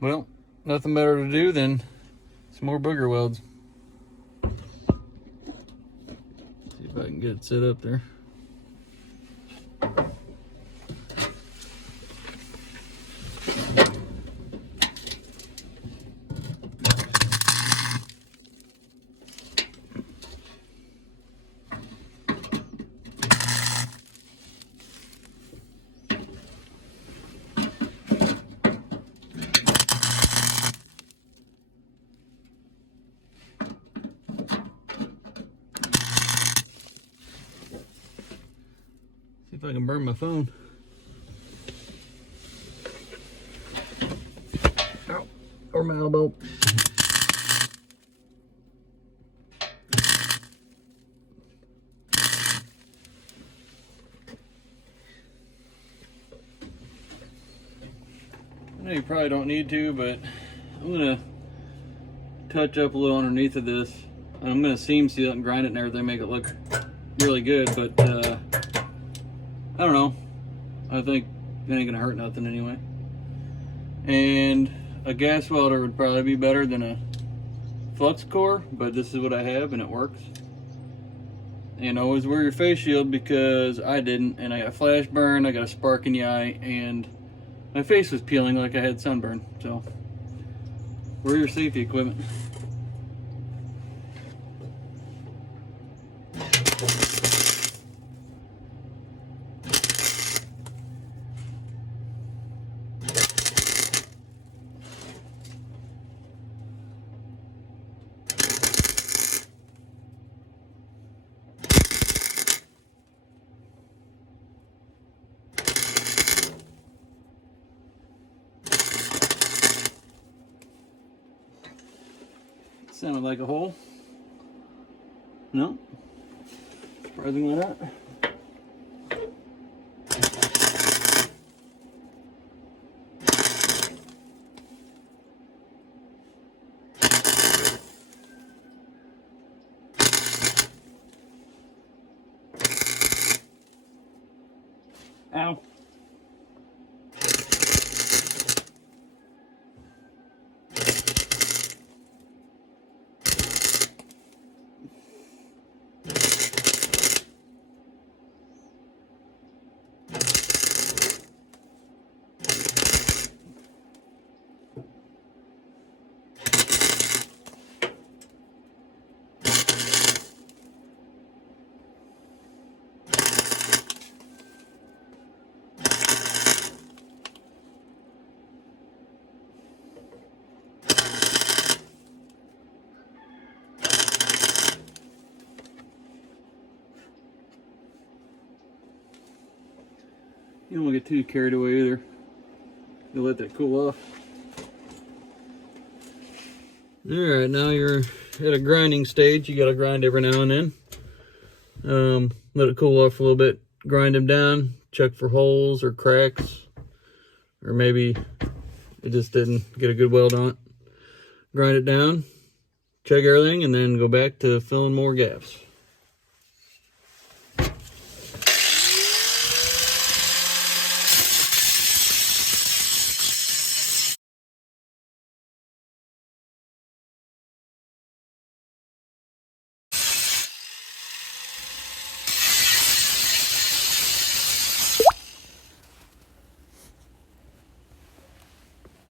Well, nothing better to do than some more booger welds. See if I can get it set up there. See if I can burn my phone. Ow. Or my elbow. I know you probably don't need to, but I'm gonna touch up a little underneath of this. I'm gonna seam seal it and grind it and everything, make it look really good, but I don't know. I think it ain't gonna hurt nothing anyway. And a gas welder would probably be better than a flux core, but this is what I have and it works. And always wear your face shield, because I didn't, and I got flash burn, I got a spark in the eye, and my face was peeling like I had sunburn. So wear your safety equipment. Sounded like a hole. No? Surprisingly not. Ow. You don't want to get too carried away either. You'll let that cool off. Alright, now you're at a grinding stage. You gotta grind every now and then. Let it cool off a little bit. Grind them down. Check for holes or cracks. Or maybe it just didn't get a good weld on it. Grind it down. Check everything and then go back to filling more gaps.